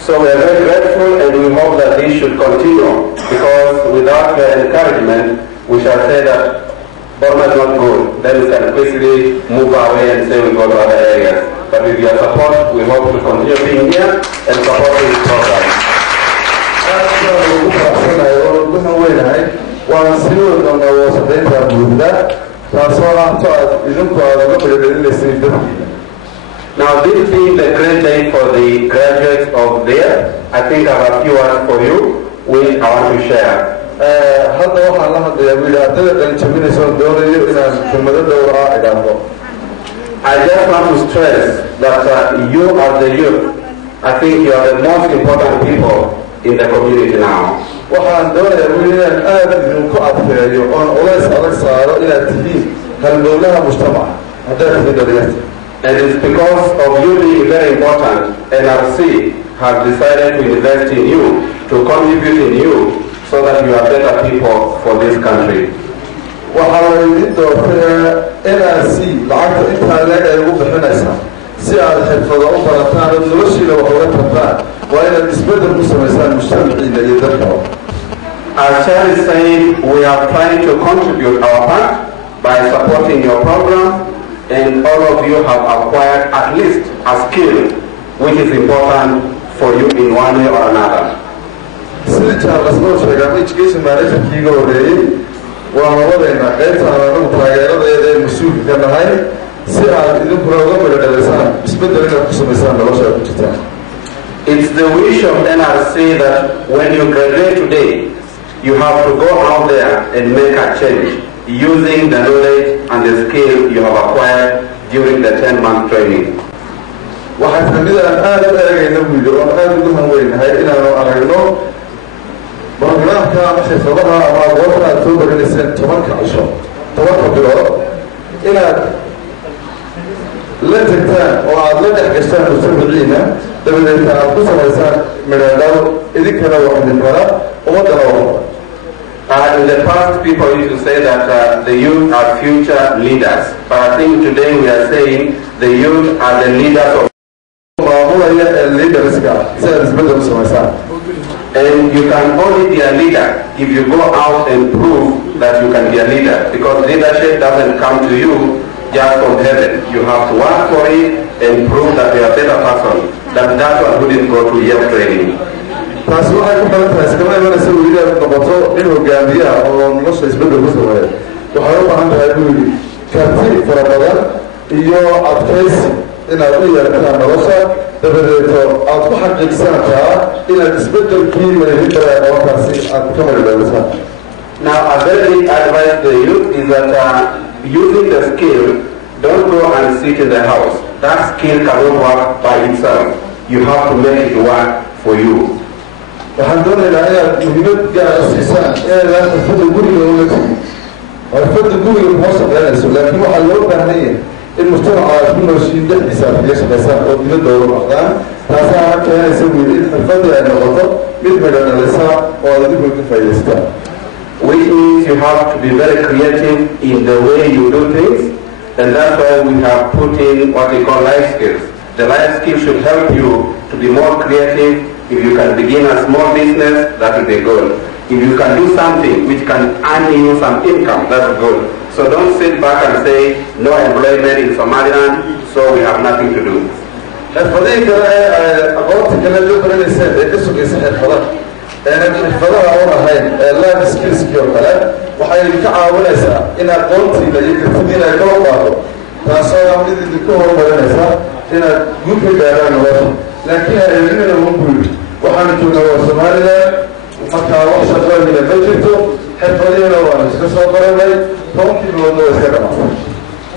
So we are very grateful and we hope that this should continue, because without their encouragement, we shall say that Burma is not good. Then we can quickly move away and say we go to other areas. But with your support, we hope to continue being here and support this program. Now, this being the great day for the graduates of there, I think I have a few words for you which I want to share. I just want to stress that you as the youth, I think you are the most important people in the community now. And it's because of you being very important, NRC has decided to invest in you, to contribute in you, so that you are better people for this country. Our chair is saying we are trying to contribute our part by supporting your program, and all of you have acquired at least a skill which is important for you in one way or another. It's the wish of NRC that when you graduate today, you have to go out there and make a change using the knowledge and the skill you have acquired during the 10-month training. In the past, people used to say that the youth are future leaders. But I think today we are saying the youth are the leaders of. And you can only be a leader if you go out and prove that you can be a leader. Because leadership doesn't come to you just from heaven. You have to work for it and prove that you are a better person. That's what we didn't go to year training. Now, a very big advice to the youth is that using the skill, don't go and sit in the house. That skill cannot work by itself. You have to make it work for you. Which means you have to be very creative in the way you do things, and that's why we have put in what we call life skills. The life skills should help you to be more creative. If you can begin a small business, that will be good. If you can do something which can earn you some income, that's good. So don't sit back and say, no employment in Somaliland, so we have nothing to do.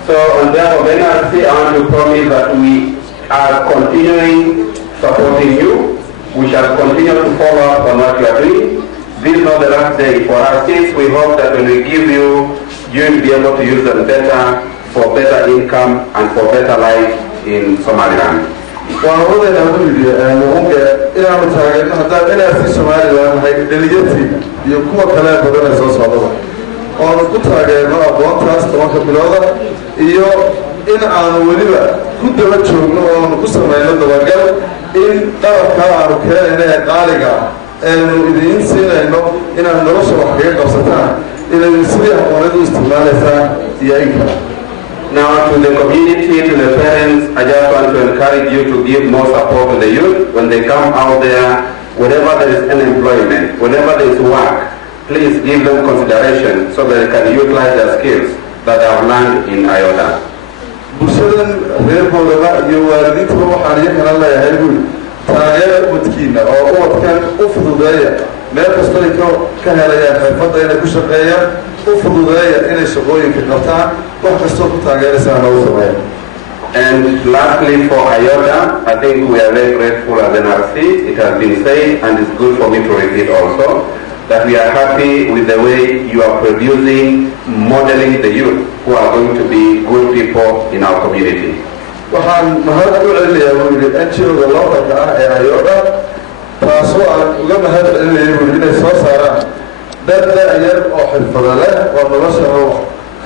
So on behalf of NRC, I want to promise that we are continuing supporting you. We shall continue to follow up on what you are doing. This is not the last day for our kids. We hope that when we give you, you will be able to use them better for better income and for better life in Somaliland. in aan weliba كنت بتشوفنا ونقصنا إلى الدواجل إن طرف كار كان قارقة إنه إذا إنسان إنه النرش وحقيقة قصتها إذا السريع ونادي استعمالها يأيكها. Now to the community, to the parents, I just want to encourage you to give more support to the youth when they come out there. Whenever there is unemployment, whenever there is work, please give them consideration so that they can utilize their skills that they have learned in Ayoda. bulshadan reer boolaba iyo waalidiinta waxaan iyakan alla yahay buul taageero wadkiina oo ubadkan u fududeeya meel kasta ay ka helayaan xirfadda inay ku shaqeeyaan u fududeeya inay shaqooyinka qabtaan wax kastoo ku taageeraysaa loo sameeya. And lastly, for Ayoda, I think we are very grateful as NRC. It has been said, and it's good for me to repeat also, that we are happy with the way you are producing, modeling the youth who are going to be good people in our community. waxaan mahad u celinayaa weli NGO-da localka ah ee Ayoda taasoo aan uga mahad celinayaa weli inay soo saaraan dad yar oo xirfado leh oo nolosha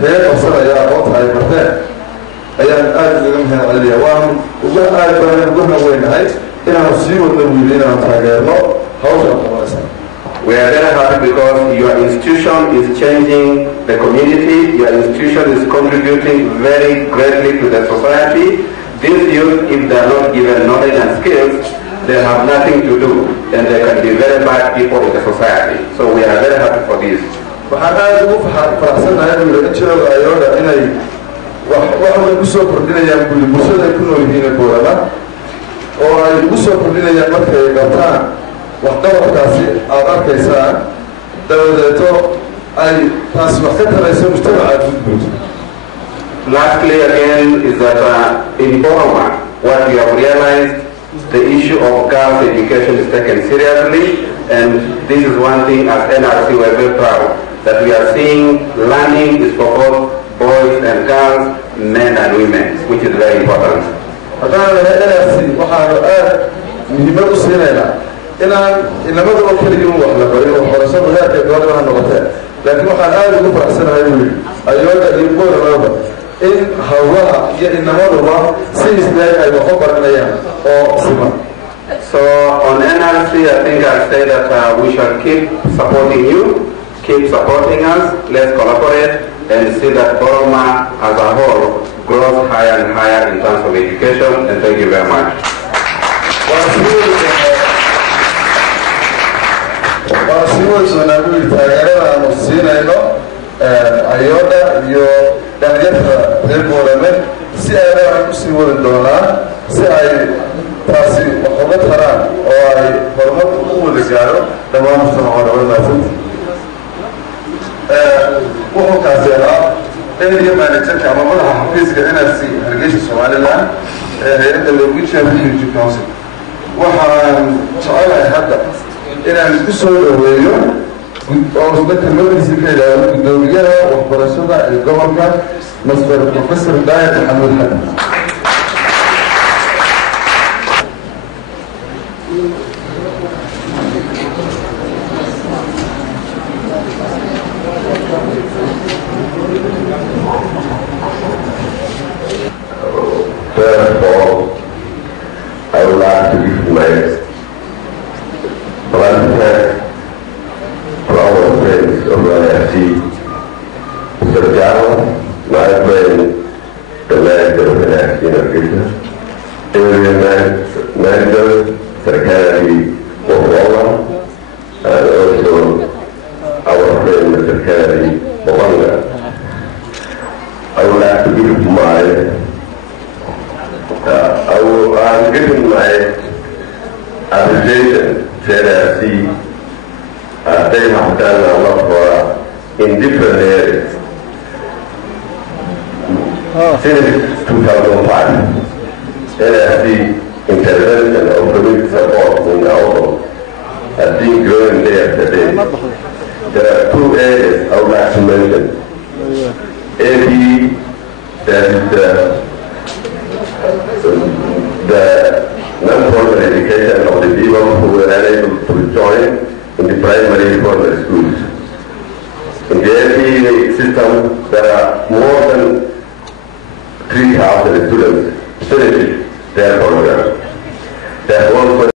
reer qabsanaya aqoonta ay barteen ayaan aad uga mahad celinayaa waan uga aad baan uga haweenahay inaan sii wadno weli inaan taageerno hawsha qabanaysa. We are very happy because your institution is changing the community. Your institution is contributing very greatly to the society. These youth, if they are not given knowledge and skills, they have nothing to do, and they can be very bad people in the society. So we are very happy for this. waxaan aad ugu faraxsanahay NGO-da Ayoda inay wax ku soo kordhinayaan bulshada ay ku nool yihiin boolaba oo ay ugu soo kordhinayaan markay qabtaan waxqabadkaasi aad arkaysaan dabadeeto ay taasi wax ka tarayso mujtamaca guud. Lastly, again, is that in Burma, what we have realized, the issue of girls' education is taken seriously, and this is one thing as NRC we are very proud that we are seeing learning is for both boys and girls, men and women, which is very important. NRC waxaanu aad muhiimad u siinaynaa inaan inamada oo keliya wax la bariyo waxbarashada heerka doonada noqotee laakiin waxaan aad ugu faraxsanahay weli Ayoda iyo boolaba in hawlaha iyo inamaduba si isleey ay wax u baranayaan oo siman. So on NRC, I think I'll say that we shall keep supporting you, keep supporting us, let's collaborate and see that Burma as a whole grows higher and higher in terms of education, and thank you very much. Ayoda iyo dhalinyarta reer boolame si ay u sii wadi doonaan si ay taasi wax uga taraan oo ay horumar u wada gaaro dhammaan mujtamaca wanaagsan. wuxuu kaasi ahaa area managerka ama madaxa xafiiska NRC Hargeysa Somaliland ee hay'adda Norwegian Refugee Council. waxaan jecelahay hadda inaan isku soo dhaweeyo oo isla kelmadiisa ka ilaaliyo gudoomiyaha waxbarashada ee gobolka Mr. Professor Daayir Maxamed Xasan. First of all, I would like to give my gratitude to our friends of NRC, Mr. Java, my friend, the manager of NRC in Africa, area manager, Secretary of Walla, and also our friend, Mr. Kennedy Bobanga. I would like to give my I'm giving my appreciation to NRC. They have done a lot for in different areas. Since 2005, NRC intervention of community support in our has been growing day after day. There are two areas I would like to mention. AP, that is the non-formal education of the people who were unable to join in the primary formal schools. In the AP system, there are more than 3,000 students steadily